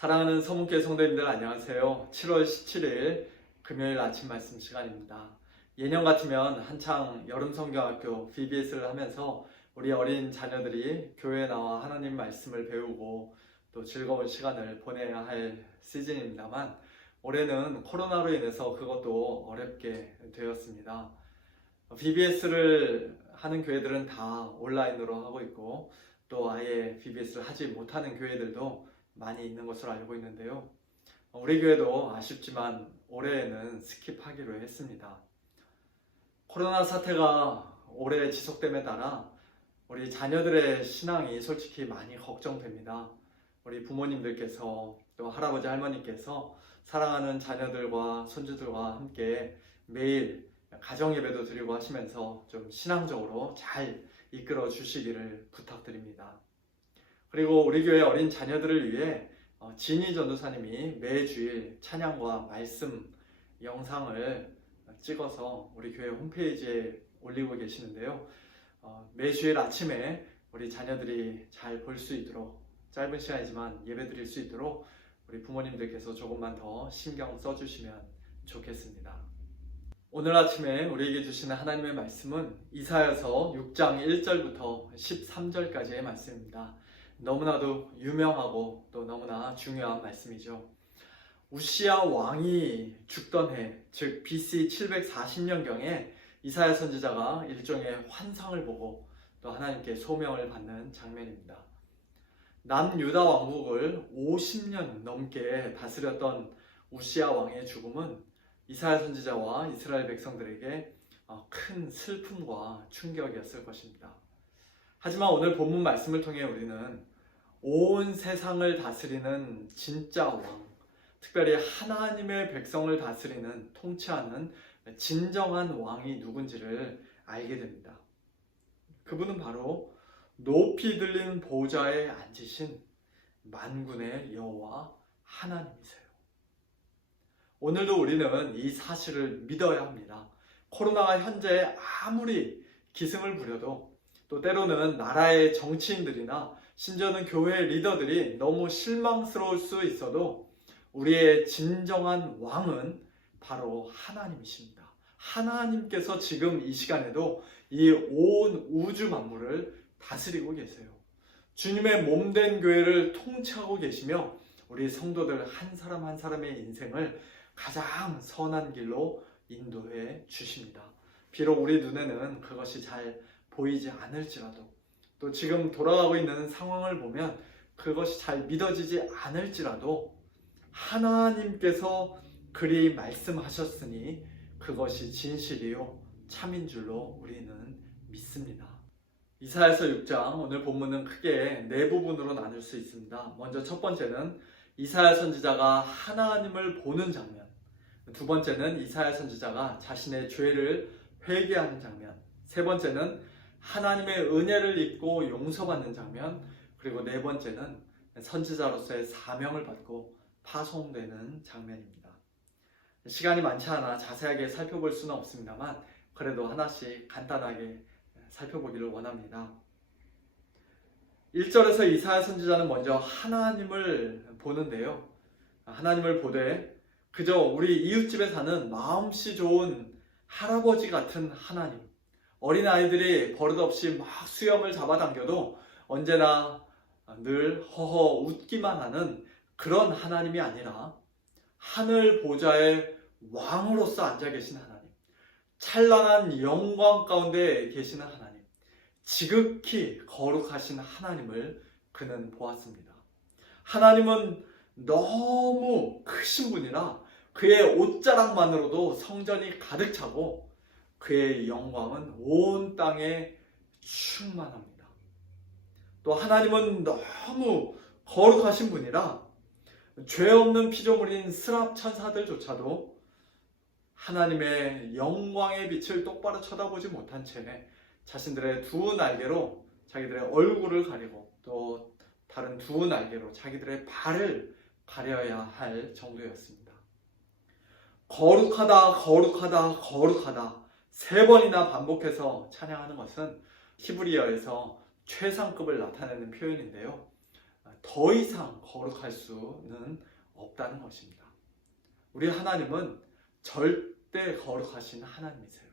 사랑하는 서문교회 성도님들 안녕하세요. 7월 17일 금요일 아침 말씀 시간입니다. 예년 같으면 한창 여름성경학교 VBS를 하면서 우리 어린 자녀들이 교회에 나와 하나님 말씀을 배우고 또 즐거운 시간을 보내야 할 시즌입니다만 올해는 코로나로 인해서 그것도 어렵게 되었습니다. VBS를 하는 교회들은 다 온라인으로 하고 있고 또 아예 VBS를 하지 못하는 교회들도 많이 있는 것으로 알고 있는데요. 우리 교회도 아쉽지만 올해에는 스킵하기로 했습니다. 코로나 사태가 오래 지속됨에 따라 우리 자녀들의 신앙이 솔직히 많이 걱정됩니다. 우리 부모님들께서 또 할아버지 할머니께서 사랑하는 자녀들과 손주들과 함께 매일 가정예배도 드리고 하시면서 좀 신앙적으로 잘 이끌어 주시기를 부탁드립니다. 그리고 우리 교회 어린 자녀들을 위해 진희 전도사님이 매주일 찬양과 말씀 영상을 찍어서 우리 교회 홈페이지에 올리고 계시는데요. 매주일 아침에 우리 자녀들이 잘 볼 수 있도록 짧은 시간이지만 예배 드릴 수 있도록 우리 부모님들께서 조금만 더 신경 써주시면 좋겠습니다. 오늘 아침에 우리에게 주시는 하나님의 말씀은 이사야서 6장 1절부터 13절까지의 말씀입니다. 너무나도 유명하고 또 너무나 중요한 말씀이죠. 우시야 왕이 죽던 해, 즉 BC 740년경에 이사야 선지자가 일종의 환상을 보고 또 하나님께 소명을 받는 장면입니다. 남유다 왕국을 50년 넘게 다스렸던 우시야 왕의 죽음은 이사야 선지자와 이스라엘 백성들에게 큰 슬픔과 충격이었을 것입니다. 하지만 오늘 본문 말씀을 통해 우리는 온 세상을 다스리는 진짜 왕, 특별히 하나님의 백성을 다스리는, 통치하는 진정한 왕이 누군지를 알게 됩니다. 그분은 바로 높이 들리는 보좌에 앉으신 만군의 여호와 하나님이세요. 오늘도 우리는 이 사실을 믿어야 합니다. 코로나가 현재 아무리 기승을 부려도 또 때로는 나라의 정치인들이나 심지어는 교회 리더들이 너무 실망스러울 수 있어도 우리의 진정한 왕은 바로 하나님이십니다. 하나님께서 지금 이 시간에도 이 온 우주 만물을 다스리고 계세요. 주님의 몸된 교회를 통치하고 계시며 우리 성도들 한 사람 한 사람의 인생을 가장 선한 길로 인도해 주십니다. 비록 우리 눈에는 그것이 잘 보이지 않을지라도 또 지금 돌아가고 있는 상황을 보면 그것이 잘 믿어지지 않을지라도 하나님께서 그리 말씀하셨으니 그것이 진실이요 참인 줄로 우리는 믿습니다. 이사야서 6장 오늘 본문은 크게 네 부분으로 나눌 수 있습니다. 먼저 첫 번째는 이사야 선지자가 하나님을 보는 장면, 두 번째는 이사야 선지자가 자신의 죄를 회개하는 장면, 세 번째는 하나님의 은혜를 입고 용서받는 장면, 그리고 네 번째는 선지자로서의 사명을 받고 파송되는 장면입니다. 시간이 많지 않아 자세하게 살펴볼 수는 없습니다만 그래도 하나씩 간단하게 살펴보기를 원합니다. 1절에서 이사야 선지자는 먼저 하나님을 보는데요. 하나님을 보되 그저 우리 이웃집에 사는 마음씨 좋은 할아버지 같은 하나님, 어린아이들이 버릇없이 막 수염을 잡아당겨도 언제나 늘 허허 웃기만 하는 그런 하나님이 아니라 하늘 보좌의 왕으로서 앉아 계신 하나님, 찬란한 영광 가운데 계시는 하나님, 지극히 거룩하신 하나님을 그는 보았습니다. 하나님은 너무 크신 분이라 그의 옷자락만으로도 성전이 가득 차고 그의 영광은 온 땅에 충만합니다. 또 하나님은 너무 거룩하신 분이라 죄 없는 피조물인 스랍 천사들조차도 하나님의 영광의 빛을 똑바로 쳐다보지 못한 채 자신들의 두 날개로 자기들의 얼굴을 가리고 또 다른 두 날개로 자기들의 발을 가려야 할 정도였습니다. 거룩하다, 거룩하다, 거룩하다 세 번이나 반복해서 찬양하는 것은 히브리어에서 최상급을 나타내는 표현인데요. 더 이상 거룩할 수는 없다는 것입니다. 우리 하나님은 절대 거룩하신 하나님이세요.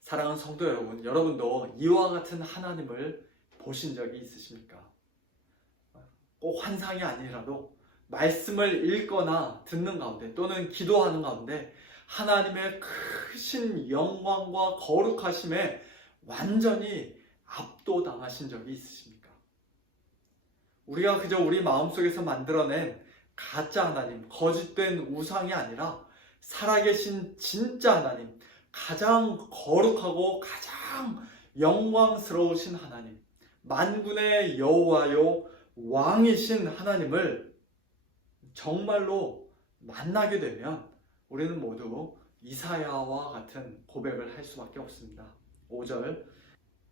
사랑하는 성도 여러분, 여러분도 이와 같은 하나님을 보신 적이 있으십니까? 꼭 환상이 아니라도 말씀을 읽거나 듣는 가운데 또는 기도하는 가운데 하나님의 크신 영광과 거룩하심에 완전히 압도당하신 적이 있으십니까? 우리가 그저 우리 마음속에서 만들어낸 가짜 하나님, 거짓된 우상이 아니라 살아계신 진짜 하나님, 가장 거룩하고 가장 영광스러우신 하나님, 만군의 여호와요 왕이신 하나님을 정말로 만나게 되면 우리는 모두 이사야와 같은 고백을 할 수밖에 없습니다. 5절,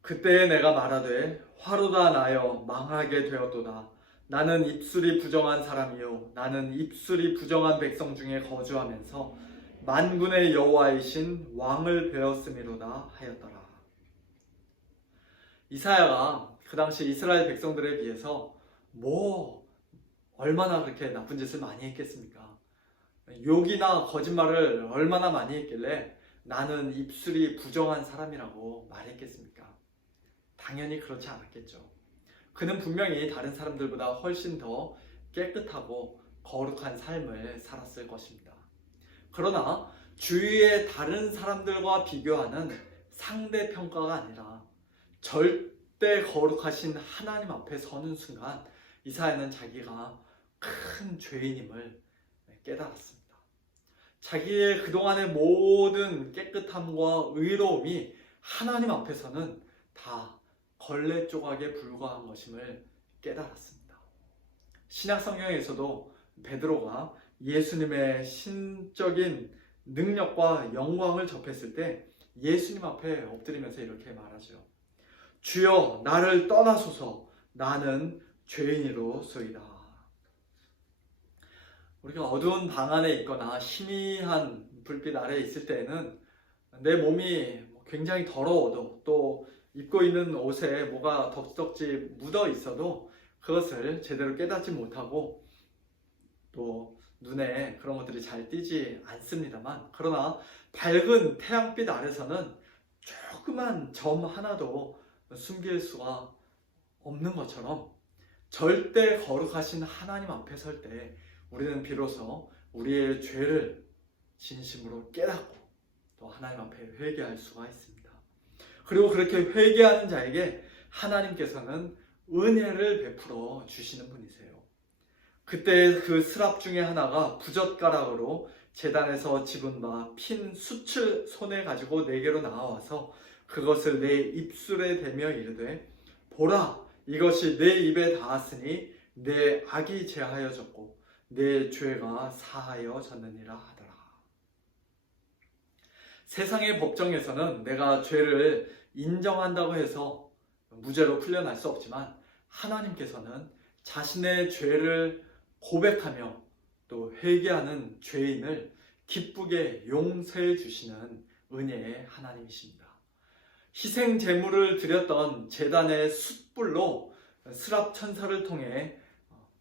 그때에 내가 말하되 화로다 나여 망하게 되었도다. 나는 입술이 부정한 사람이요 나는 입술이 부정한 백성 중에 거주하면서 만군의 여호와이신 왕을 배웠음이로다 하였더라. 이사야가 그 당시 이스라엘 백성들에 비해서 얼마나 그렇게 나쁜 짓을 많이 했겠습니까? 욕이나 거짓말을 얼마나 많이 했길래 나는 입술이 부정한 사람이라고 말했겠습니까? 당연히 그렇지 않았겠죠. 그는 분명히 다른 사람들보다 훨씬 더 깨끗하고 거룩한 삶을 살았을 것입니다. 그러나 주위의 다른 사람들과 비교하는 상대평가가 아니라 절대 거룩하신 하나님 앞에 서는 순간 이사야는 자기가 큰 죄인임을 깨달았습니다. 자기의 그동안의 모든 깨끗함과 의로움이 하나님 앞에서는 다 걸레 조각에 불과한 것임을 깨달았습니다. 신약 성경에서도 베드로가 예수님의 신적인 능력과 영광을 접했을 때 예수님 앞에 엎드리면서 이렇게 말하죠. 주여 나를 떠나소서 나는 죄인이로소이다. 우리가 어두운 방 안에 있거나 희미한 불빛 아래에 있을 때에는 내 몸이 굉장히 더러워도 또 입고 있는 옷에 뭐가 덥석지 묻어 있어도 그것을 제대로 깨닫지 못하고 또 눈에 그런 것들이 잘 띄지 않습니다만, 그러나 밝은 태양빛 아래서는 조그만 점 하나도 숨길 수가 없는 것처럼 절대 거룩하신 하나님 앞에 설 때 우리는 비로소 우리의 죄를 진심으로 깨닫고 또 하나님 앞에 회개할 수가 있습니다. 그리고 그렇게 회개하는 자에게 하나님께서는 은혜를 베풀어 주시는 분이세요. 그때 그 스랍 중에 하나가 부젓가락으로 제단에서 집은 바 핀 숯을 손에 가지고 내게로 나와서 그것을 내 입술에 대며 이르되 보라 이것이 내 입에 닿았으니 내 악이 제하여졌고 내 죄가 사하여졌느니라 하더라. 세상의 법정에서는 내가 죄를 인정한다고 해서 무죄로 풀려날 수 없지만 하나님께서는 자신의 죄를 고백하며 또 회개하는 죄인을 기쁘게 용서해 주시는 은혜의 하나님이십니다. 희생 제물을 드렸던 제단의 숯불로 스랍 천사를 통해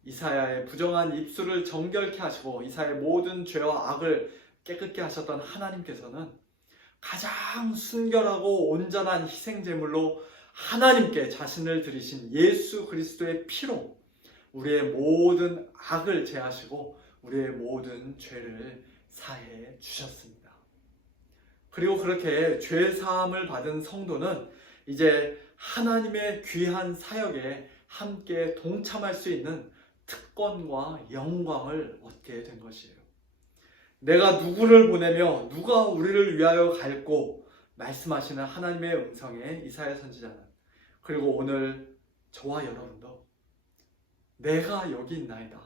이사야의 부정한 입술을 정결케 하시고 이사야의 모든 죄와 악을 깨끗게 하셨던 하나님께서는 가장 순결하고 온전한 희생 제물로 하나님께 자신을 드리신 예수 그리스도의 피로 우리의 모든 악을 제하시고 우리의 모든 죄를 사해 주셨습니다. 그리고 그렇게 죄 사함을 받은 성도는 이제 하나님의 귀한 사역에 함께 동참할 수 있는 특권과 영광을 얻게 된 것이에요. 내가 누구를 보내며 누가 우리를 위하여 갈고 말씀하시는 하나님의 음성에 이사야 선지자는, 그리고 오늘 저와 여러분도 내가 여기 있나이다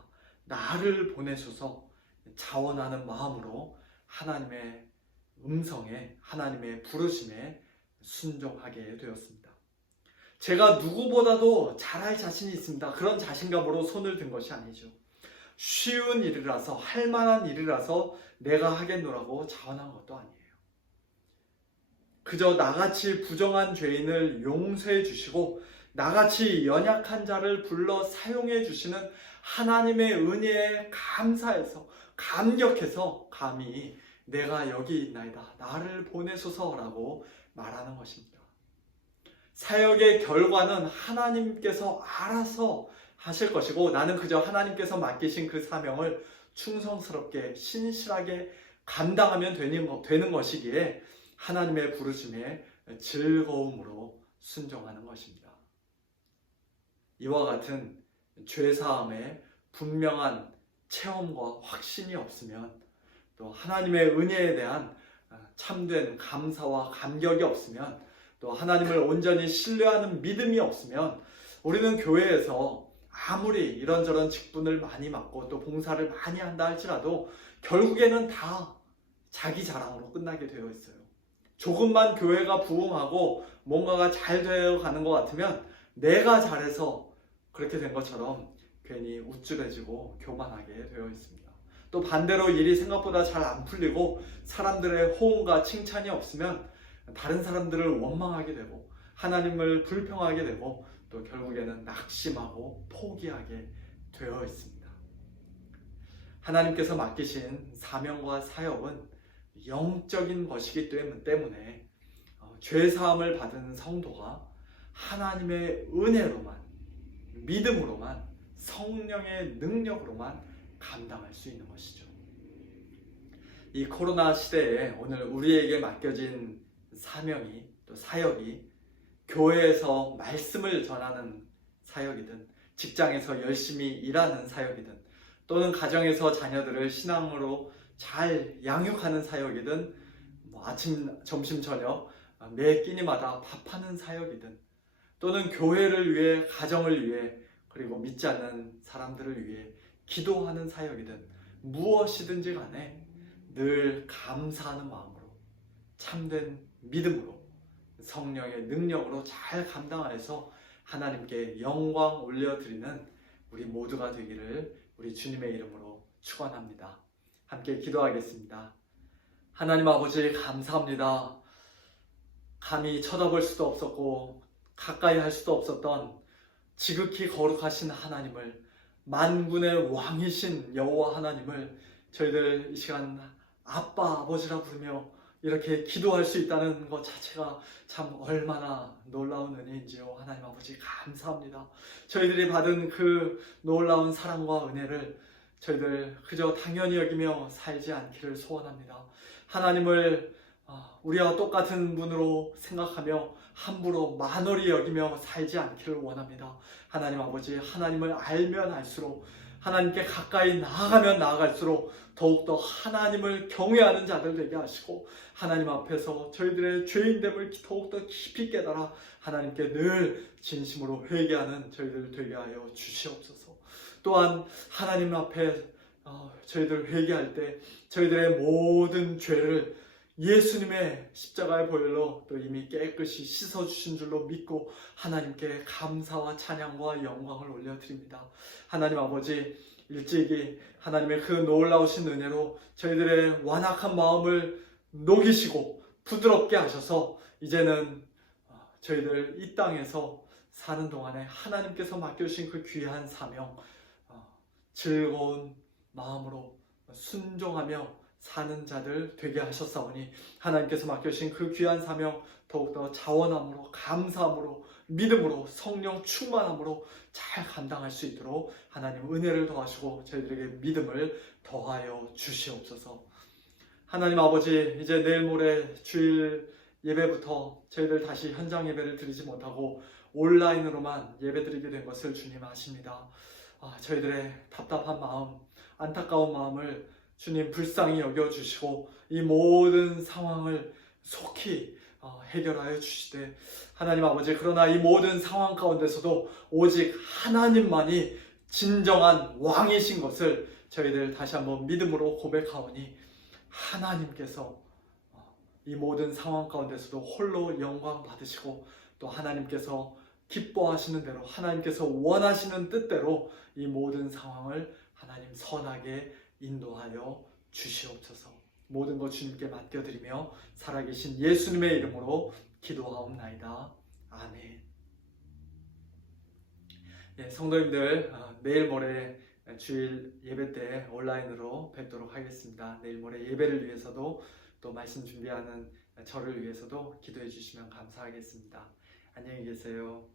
나를 보내소서 자원하는 마음으로 하나님의 음성에 하나님의 부르심에 순종하게 되었습니다. 제가 누구보다도 잘할 자신이 있습니다. 그런 자신감으로 손을 든 것이 아니죠. 쉬운 일이라서 할 만한 일이라서 내가 하겠노라고 자원한 것도 아니에요. 그저 나같이 부정한 죄인을 용서해 주시고 나같이 연약한 자를 불러 사용해 주시는 하나님의 은혜에 감사해서 감격해서 감히 내가 여기 있나이다, 나를 보내소서라고 말하는 것입니다. 사역의 결과는 하나님께서 알아서 하실 것이고, 나는 그저 하나님께서 맡기신 그 사명을 충성스럽게 신실하게 감당하면 되는 것이기에 하나님의 부르심에 즐거움으로 순종하는 것입니다. 이와 같은 죄사함에 분명한 체험과 확신이 없으면, 또 하나님의 은혜에 대한 참된 감사와 감격이 없으면, 또 하나님을 온전히 신뢰하는 믿음이 없으면, 우리는 교회에서 아무리 이런저런 직분을 많이 맡고 또 봉사를 많이 한다 할지라도 결국에는 다 자기 자랑으로 끝나게 되어 있어요. 조금만 교회가 부흥하고 뭔가가 잘 되어 가는 것 같으면 내가 잘해서 그렇게 된 것처럼 괜히 우쭐해지고 교만하게 되어 있습니다. 또 반대로 일이 생각보다 잘 안 풀리고 사람들의 호응과 칭찬이 없으면 다른 사람들을 원망하게 되고 하나님을 불평하게 되고 또 결국에는 낙심하고 포기하게 되어 있습니다. 하나님께서 맡기신 사명과 사역은 영적인 것이기 때문에 죄사함을 받은 성도가 하나님의 은혜로만, 믿음으로만, 성령의 능력으로만 감당할 수 있는 것이죠. 이 코로나 시대에 오늘 우리에게 맡겨진 사명이, 또 사역이 교회에서 말씀을 전하는 사역이든, 직장에서 열심히 일하는 사역이든, 또는 가정에서 자녀들을 신앙으로 잘 양육하는 사역이든, 아침, 점심, 저녁 매 끼니마다 밥하는 사역이든, 또는 교회를 위해, 가정을 위해, 그리고 믿지 않는 사람들을 위해 기도하는 사역이든, 무엇이든지 간에 늘 감사하는 마음으로, 참된 믿음으로, 성령의 능력으로 잘 감당하여서 하나님께 영광 올려드리는 우리 모두가 되기를 우리 주님의 이름으로 축원합니다. 함께 기도하겠습니다. 하나님 아버지, 감사합니다. 감히 쳐다볼 수도 없었고 가까이 할 수도 없었던 지극히 거룩하신 하나님을, 만군의 왕이신 여호와 하나님을 저희들 이 시간 아빠, 아버지라 부르며 이렇게 기도할 수 있다는 것 자체가 참 얼마나 놀라운 은혜인지요. 하나님 아버지, 감사합니다. 저희들이 받은 그 놀라운 사랑과 은혜를 저희들 그저 당연히 여기며 살지 않기를 소원합니다. 하나님을 우리와 똑같은 분으로 생각하며 함부로 만월히 여기며 살지 않기를 원합니다. 하나님 아버지, 하나님을 알면 알수록, 하나님께 가까이 나아가면 나아갈수록 더욱더 하나님을 경외하는 자들 되게 하시고, 하나님 앞에서 저희들의 죄인됨을 더욱더 깊이 깨달아 하나님께 늘 진심으로 회개하는 저희들 되게 하여 주시옵소서. 또한 하나님 앞에 저희들 회개할 때 저희들의 모든 죄를 예수님의 십자가의 보혈로 또 이미 깨끗이 씻어주신 줄로 믿고 하나님께 감사와 찬양과 영광을 올려드립니다. 하나님 아버지, 일찍이 하나님의 그 놀라우신 은혜로 저희들의 완악한 마음을 녹이시고 부드럽게 하셔서 이제는 저희들 이 땅에서 사는 동안에 하나님께서 맡겨주신 그 귀한 사명, 즐거운 마음으로 순종하며 사는 자들 되게 하셨사오니, 하나님께서 맡겨주신 그 귀한 사명 더욱더 자원함으로, 감사함으로, 믿음으로, 성령 충만함으로 잘 감당할 수 있도록 하나님 은혜를 더하시고 저희들에게 믿음을 더하여 주시옵소서. 하나님 아버지, 이제 내일 모레 주일 예배부터 저희들 다시 현장 예배를 드리지 못하고 온라인으로만 예배 드리게 된 것을 주님 아십니다. 저희들의 답답한 마음, 안타까운 마음을 주님 불쌍히 여겨주시고 이 모든 상황을 속히 해결하여 주시되, 하나님 아버지, 그러나 이 모든 상황 가운데서도 오직 하나님만이 진정한 왕이신 것을 저희들 다시 한번 믿음으로 고백하오니, 하나님께서 이 모든 상황 가운데서도 홀로 영광 받으시고 또 하나님께서 기뻐하시는 대로, 하나님께서 원하시는 뜻대로 이 모든 상황을 하나님 선하게 인도하여 주시옵소서. 모든 것 주님께 맡겨드리며 살아계신 예수님의 이름으로 기도하옵나이다. 아멘. 예, 성도님들 내일 모레 주일 예배 때 온라인으로 뵙도록 하겠습니다. 내일 모레 예배를 위해서도 또 말씀 준비하는 저를 위해서도 기도해 주시면 감사하겠습니다. 안녕히 계세요.